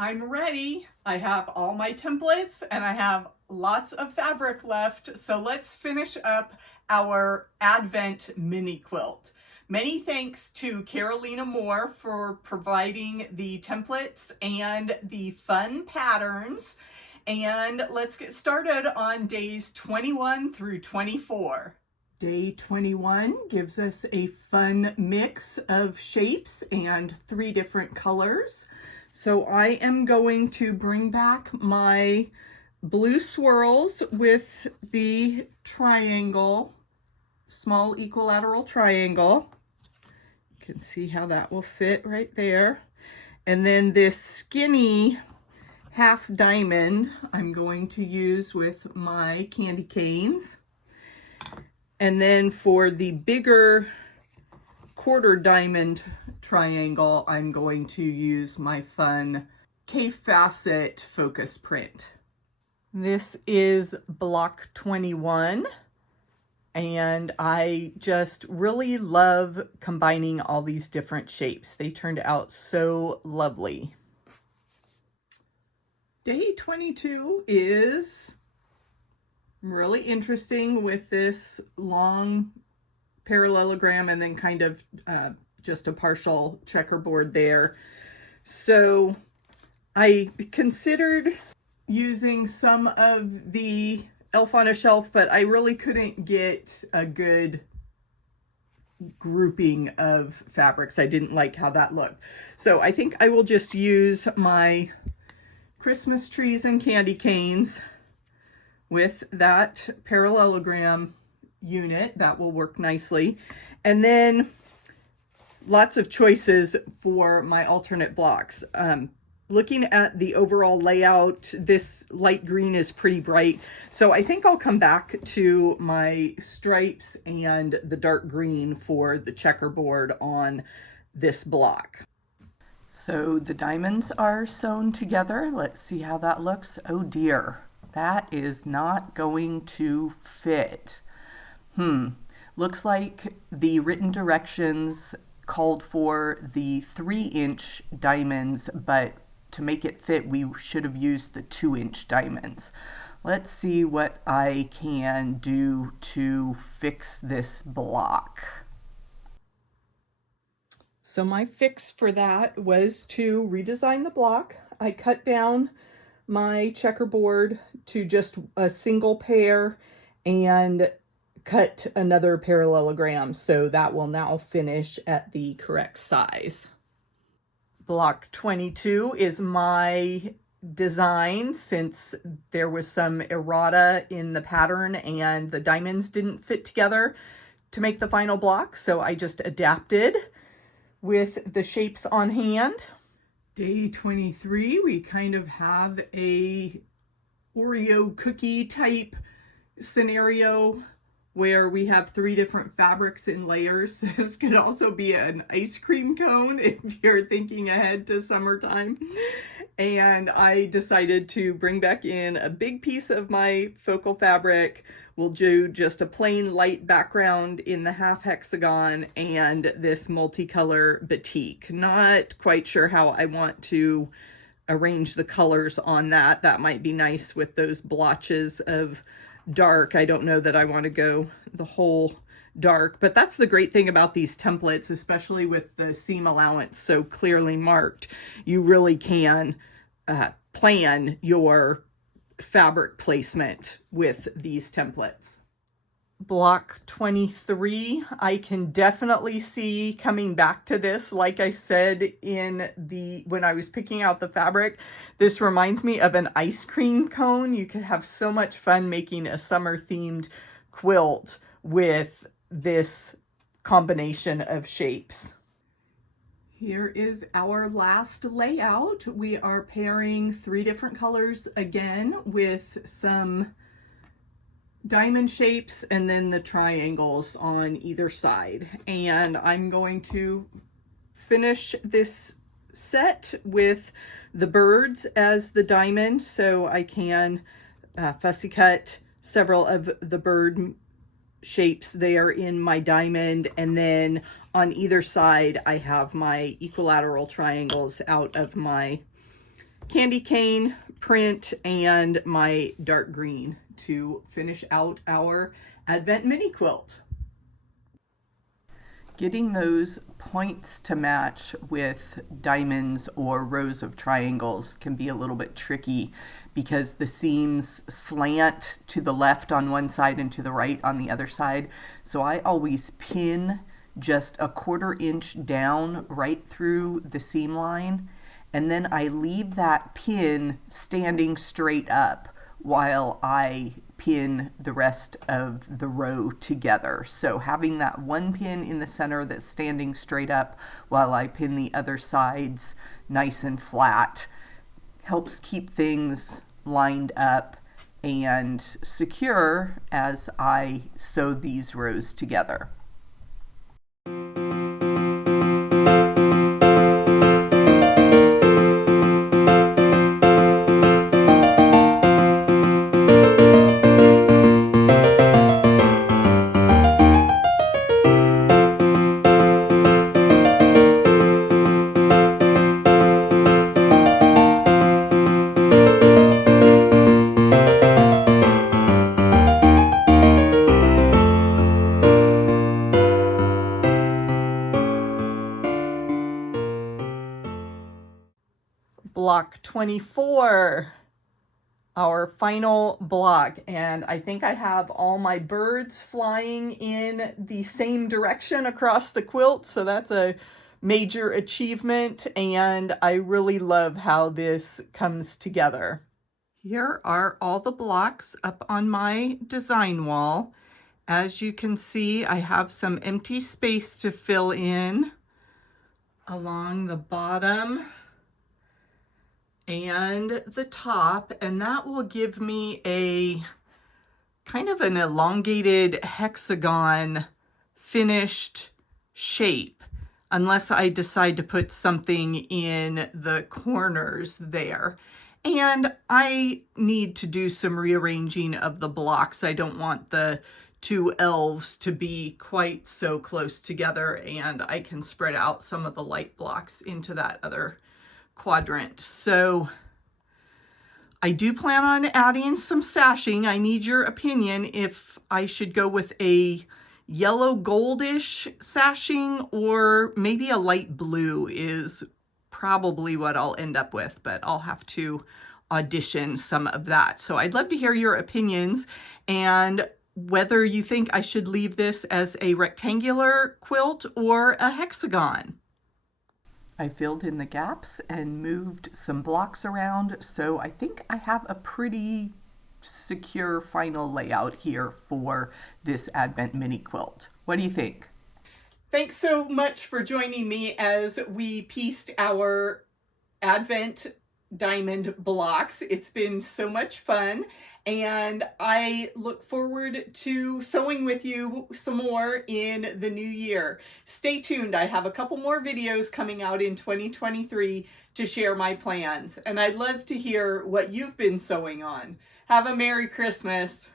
I'm ready. I have all my templates and I have lots of fabric left. So let's finish up our Advent Mini Quilt. Many thanks to Carolina Moore for providing the templates and the fun patterns. And let's get started on days 21 through 24. Day 21 gives us a fun mix of shapes and 3 different colors. So I am going to bring back my blue swirls with the triangle, small equilateral triangle. You can see how that will fit right there. And then this skinny half diamond I'm going to use with my candy canes. And then for the bigger quarter diamond triangle, I'm going to use my fun K-Facet focus print. This is block 21, and I just really love combining all these different shapes. They turned out so lovely. Day 22 is really interesting with this long parallelogram and then kind of just a partial checkerboard there. So I considered using some of the Elf on a Shelf, but I really couldn't get a good grouping of fabrics. I didn't like how that looked. So I think I will just use my Christmas trees and candy canes with that parallelogram unit. That will work nicely. And then lots of choices for my alternate blocks. Looking at the overall layout, this light green is pretty bright. So I think I'll come back to my stripes and the dark green for the checkerboard on this block. So the diamonds are sewn together. Let's see how that looks. Oh dear, that is not going to fit. Looks like the written directions called for the 3-inch diamonds, but to make it fit, we should have used the 2-inch diamonds. Let's see what I can do to fix this block. So my fix for that was to redesign the block. I cut down my checkerboard to just a single pair and cut another parallelogram, so that will now finish at the correct size. Block 22 is my design since there was some errata in the pattern and the diamonds didn't fit together to make the final block, so I just adapted with the shapes on hand. Day 23, we kind of have a Oreo cookie type scenario where we have 3 different fabrics in layers. This could also be an ice cream cone if you're thinking ahead to summertime. And I decided to bring back in a big piece of my focal fabric. We'll do just a plain light background in the half hexagon and this multicolor batik. Not quite sure how I want to arrange the colors on that. That might be nice with those blotches of dark. I don't know that I want to go the whole dark, but that's the great thing about these templates, especially with the seam allowance so clearly marked. You really can plan your fabric placement with these templates. Block 23, I can definitely see coming back to this. Like I said when I was picking out the fabric, this reminds me of an ice cream cone. You could have so much fun making a summer themed quilt with this combination of shapes. Here is our last layout. We are pairing 3 different colors again with some diamond shapes and then the triangles on either side. And I'm going to finish this set with the birds as the diamond, so I can fussy cut several of the bird shapes there in my diamond, and then on either side I have my equilateral triangles out of my candy cane print and my dark green to finish out our Advent Mini Quilt. Getting those points to match with diamonds or rows of triangles can be a little bit tricky because the seams slant to the left on one side and to the right on the other side. So I always pin just a 1/4 inch down right through the seam line, and then I leave that pin standing straight up while I pin the rest of the row together. So having that one pin in the center that's standing straight up while I pin the other sides nice and flat helps keep things lined up and secure as I sew these rows together. Block 24, our final block, and I think I have all my birds flying in the same direction across the quilt, so that's a major achievement, and I really love how this comes together. Here are all the blocks up on my design wall. As you can see, I have some empty space to fill in along the bottom and the top, and that will give me a kind of an elongated hexagon finished shape, unless I decide to put something in the corners there. And I need to do some rearranging of the blocks. I don't want the two elves to be quite so close together, and I can spread out some of the light blocks into that other quadrant. So I do plan on adding some sashing. I need your opinion if I should go with a yellow goldish sashing or maybe a light blue is probably what I'll end up with, but I'll have to audition some of that. So I'd love to hear your opinions and whether you think I should leave this as a rectangular quilt or a hexagon. I filled in the gaps and moved some blocks around, so I think I have a pretty secure final layout here for this Advent Mini Quilt. What do you think? Thanks so much for joining me as we pieced our Advent diamond blocks. It's been so much fun, and I look forward to sewing with you some more in the new year. Stay tuned. I have a couple more videos coming out in 2023 to share my plans, and I'd love to hear what you've been sewing on. Have a Merry Christmas.